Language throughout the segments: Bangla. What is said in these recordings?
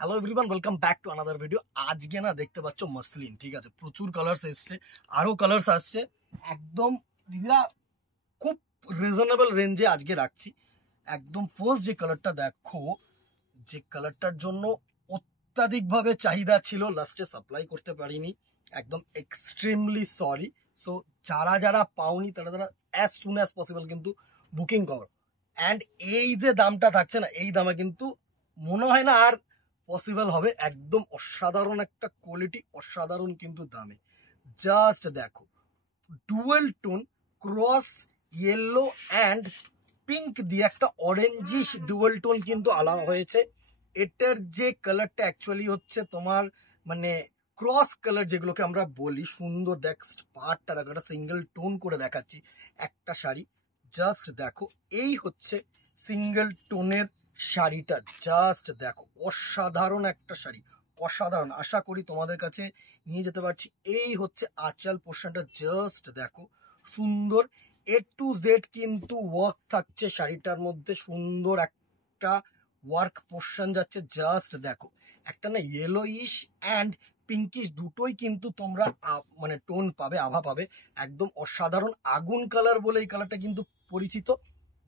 Hello everyone, welcome back to another video. আজকে না দেখতে পাচ্ছ মসলিন, ঠিক আছে, প্রচুর কালার্স এসছে, আরও কালার্স আসছে। একদম দিদিরা খুব রিজনেবল রেঞ্জে আজকে রাখছি। একদম ফার্স্ট যে কালারটা দেখো, যে কালারটার জন্য অত্যাধিকভাবে চাহিদা ছিল, লাস্টে সাপ্লাই করতে পারিনি, একদম এক্সট্রিমলি সরি। সো যারা যারা পাওনি তারা তারা অ্যাজ সুন অ্যাজ পসিবল কিন্তু বুকিং করো। অ্যান্ড এই যে দামটা থাকছে না, এই দামে কিন্তু মনে হয় না আর পসিবল হবে। একদম অসাধারণ একটা কোয়ালিটি, অসাধারণ কিন্তু দামে। জাস্ট দেখো, dual tone cross yellow and pink দিয়ে একটা অরেঞ্জিশ ডুয়েল টোন কিন্তু আলাদা হয়েছে। এটার যে কালারটা অ্যাকচুয়ালি হচ্ছে তোমার মানে ক্রস কালার যেগুলোকে আমরা বলি, সুন্দর দেখ পার্টটা দেখো, একটা সিঙ্গেল টোন করে দেখাচ্ছি একটা শাড়ি। জাস্ট দেখো, এই হচ্ছে সিঙ্গেল টোনের শাড়িটা। জাস্ট দেখো, অসাধারণ একটা শাড়ি, অসাধারণ। আশা করি তোমাদের কাছে নিয়ে যেতে পারছি। এই হচ্ছে আঁচল পোর্শনটা, জাস্ট দেখো সুন্দর। এ টু জেড কিন্তু ওয়ার্ক থাকছে শাড়িটার মধ্যে, সুন্দর একটা ওয়ার্ক পোর্শন যাচ্ছে। জাস্ট দেখো, একটা না ইয়েলোইশ অ্যান্ড পিঙ্কিশ দুটোই কিন্তু তোমরা মানে টোন পাবে, আভা পাবে। একদম অসাধারণ আগুন কালার বলে এই কালারটা কিন্তু পরিচিত।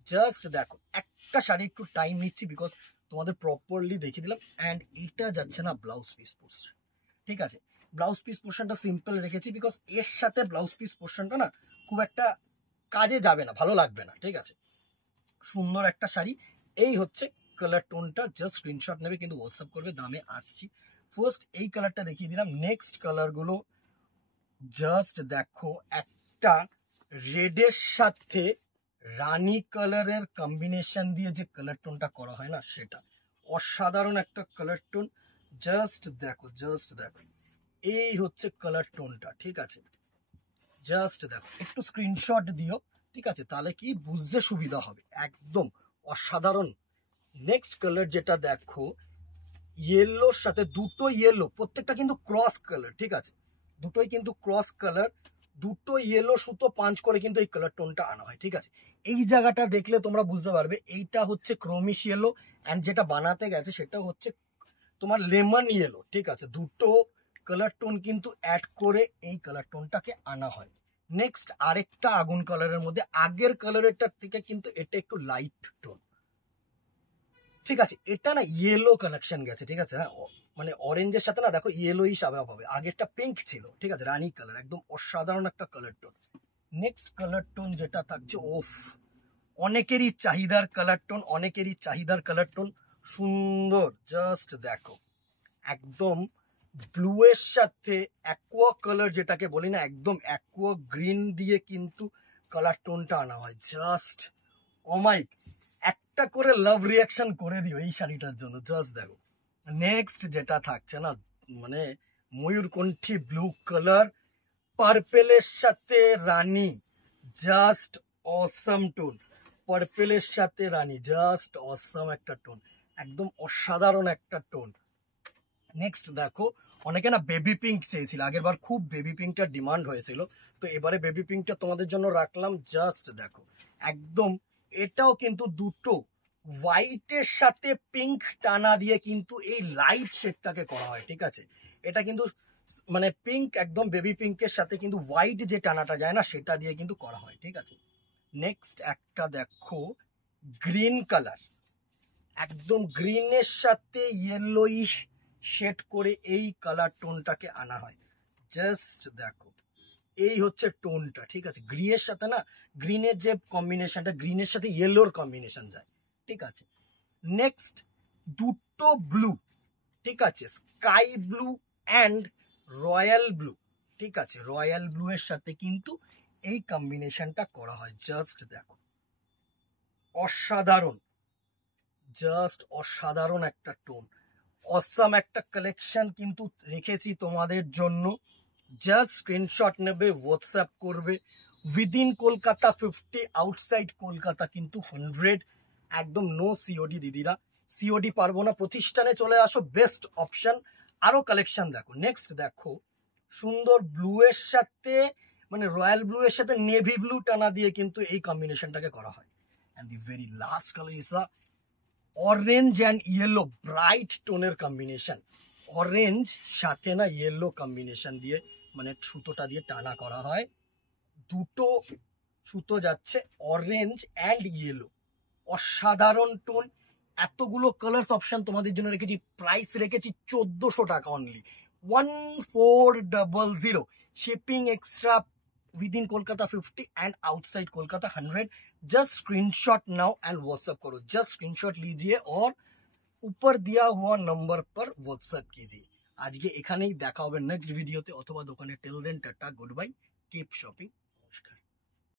জাস্ট দেখো, একটা শাড়ি একটু টাইম নিচ্ছি বিকজ তোমাদের প্রপারলি দেখিয়ে দিলাম। অ্যান্ড এইটা যাচ্ছে না ব্লাউজ পিস পোর্শন, ঠিক আছে। ব্লাউজ পিস পোর্শনটা সিম্পল রেখেছি বিকজ এর সাথে ব্লাউজ পিস পোর্শনটা না খুব একটা কাজে যাবে না, ভালো লাগবে না, ঠিক আছে। সুন্দর একটা শাড়ি। এই হচ্ছে কালার টোনটা, জাস্ট স্ক্রিনশট নেবে কিন্তু হোয়াটসঅ্যাপ করবে, দামে আসছি। ফার্স্ট এই কালারটা দেখিয়ে দিলাম। নেক্সট কালারগুলো জাস্ট দেখো, একটা রেডের সাথে রানী কালারের কম্বিনেশন দিয়ে যে কালার টোনটা করা হয় না, সেটা অসাধারণ একটা কালার টোন। জাস্ট দেখো, জাস্ট দেখো, এই হচ্ছে কালার টোনটা, ঠিক আছে। জাস্ট দেখো, একটু স্ক্রিনশট দিও, ঠিক আছে, তাহলে কি বুঝতে সুবিধা হবে। একদম অসাধারণ। নেক্সট কালার যেটা দেখো, ইয়েলোর সাথে দুটো ইয়েলো, প্রত্যেকটা কিন্তু ক্রস কালার, ঠিক আছে, দুটোই কিন্তু ক্রস কালার। দুটো ইয়েলো সুতো পাঞ্চ করে কিন্তু এই কালার টোনটা আনা হয়, ঠিক আছে। এই জায়গাটা দেখলে তোমরা বুঝতে পারবে, এইটা হচ্ছে ক্রোমিশ ইয়েলো অ্যান্ড যেটা বানাতে গেছে সেটা হচ্ছে তোমার লেমন ইয়েলো, ঠিক আছে। দুটো কালার টোন কিন্তু অ্যাড করে এই কালার টোনটাকে আনা হয়। নেক্সট আরেকটা আগুন কালারের মধ্যে, আগের কালারেরটার থেকে কিন্তু এটা একটু লাইট টোন, ঠিক আছে। এটা না ইয়েলো কানেকশন গেছে, ঠিক আছে। হ্যাঁ, মানে অরেঞ্জের সাথে না দেখো ইয়েলোইশ আভাব হবে। আগেরটা পিঙ্ক ছিল, ঠিক আছে, রানী কালার, একদম অসাধারণ একটা colour tone. Next colour tone যেটা থাকছে, ওফ, অনেকেরই চাহিদার কালার টোন, অনেকেরই চাহিদার কালার টোন, সুন্দর। জাস্ট দেখো, একদম ব্লু এর সাথে অ্যাকোয়া কালার যেটাকে বলি না, একদম অ্যাকোয়া গ্রিন দিয়ে কিন্তু কালার টোনটা আনা হয়। জাস্ট ওমাইক, একটা করে লাভ রিয়াকশন করে দিও এই শাড়িটার জন্য। জাস্ট দেখো, নেক্সট যেটা থাকছে না, মানে ময়ূরকণ্ঠী ব্লু কালার, পার্পেলের সাথে রানী, জাস্ট অসম টোন। পার্পেলের সাথে রানী, জাস্ট অসম একটা টোন, একদম অসাধারণ একটা টোন। নেক্সট দেখো, অনেকে না বেবি পিঙ্ক চেয়েছিল, আগের বার খুব বেবি পিঙ্কটার ডিমান্ড হয়েছিল, তো এবারে বেবি পিঙ্কটা তোমাদের জন্য রাখলাম। জাস্ট দেখো, একদম এটাও কিন্তু দুটো হোয়াইটের সাথে পিঙ্ক টানা দিয়ে কিন্তু এই লাইট শেডটাকে করা হয়, ঠিক আছে। এটা কিন্তু মানে পিঙ্ক, একদম বেবি পিঙ্কের সাথে কিন্তু হোয়াইট যে টানাটা যায় না, সেটা দিয়ে কিন্তু করা হয়, ঠিক আছে। নেক্সট একটা দেখো, গ্রিন কালার, একদম গ্রিনের সাথে ইয়েলোইশ শেড করে এই কালার টোনটাকে আনা হয়। জাস্ট দেখো, এই হচ্ছে টোনটা, ঠিক আছে। গ্রিনের সাথে না, গ্রিনের যে কম্বিনেশনটা, গ্রিনের সাথে ইয়েলোর কম্বিনেশন যায়, ঠিক আছে। নেক্সট দুটো ব্লু, ঠিক আছে, sky blue and royal blue, ঠিক আছে। রয়্যাল ব্লু এর সাথে কিন্তু এই কম্বিনেশনটা করা হয়। জাস্ট দেখো, অসাধারণ, জাস্ট অসাধারণ একটা টোন, অসাম একটা কালেকশন কিন্তু রেখেছি তোমাদের জন্য। জাস্ট স্ক্রিনশট নেবে, হোয়াটসঅ্যাপ করবে। উইদিন কলকাতা 50, আউটসাইড কলকাতা কিন্তু 100, একদম নো সিওডি দিদিরা। সিওডি পারবো না, প্রতিষ্ঠানে চলে আসো, বেস্ট অপশন। আরো কালেকশন দেখো। নেক্সট দেখো, সুন্দর ব্লু এর সাথে মানে রয়্যাল ব্লু এর সাথে নেভি ব্লু টানা দিয়ে কিন্তু এই কম্বিনেশনটাকে করা হয়। And the very last colour is a orange and yellow bright টোনের কম্বিনেশন, অরেঞ্জ সাথে না ইয়েলো কম্বিনেশন দিয়ে মানে সুতোটা দিয়ে টানা করা হয়, দুটো সুতো যাচ্ছে অরেঞ্জ অ্যান্ড ইয়েলো, অসাধারণ টোন। এতগুলো কালার্স অপশন তোমাদের জন্য রেখেছি, প্রাইস রেখেছি 1400 টাকা only, 1400, shipping extra within Kolkata 50 and outside Kolkata 100। Just screenshot now and WhatsApp करो, जस्ट स्क्रीनशॉट लीजिए और ऊपर दिया हुआ नंबर पर व्हाट्सएप कीजिए। আজকে এখানেই দেখা হবে নেক্সট ভিডিওতে অথবা দোকানে। Till then tata, good bye, keep shopping, নমস্কার।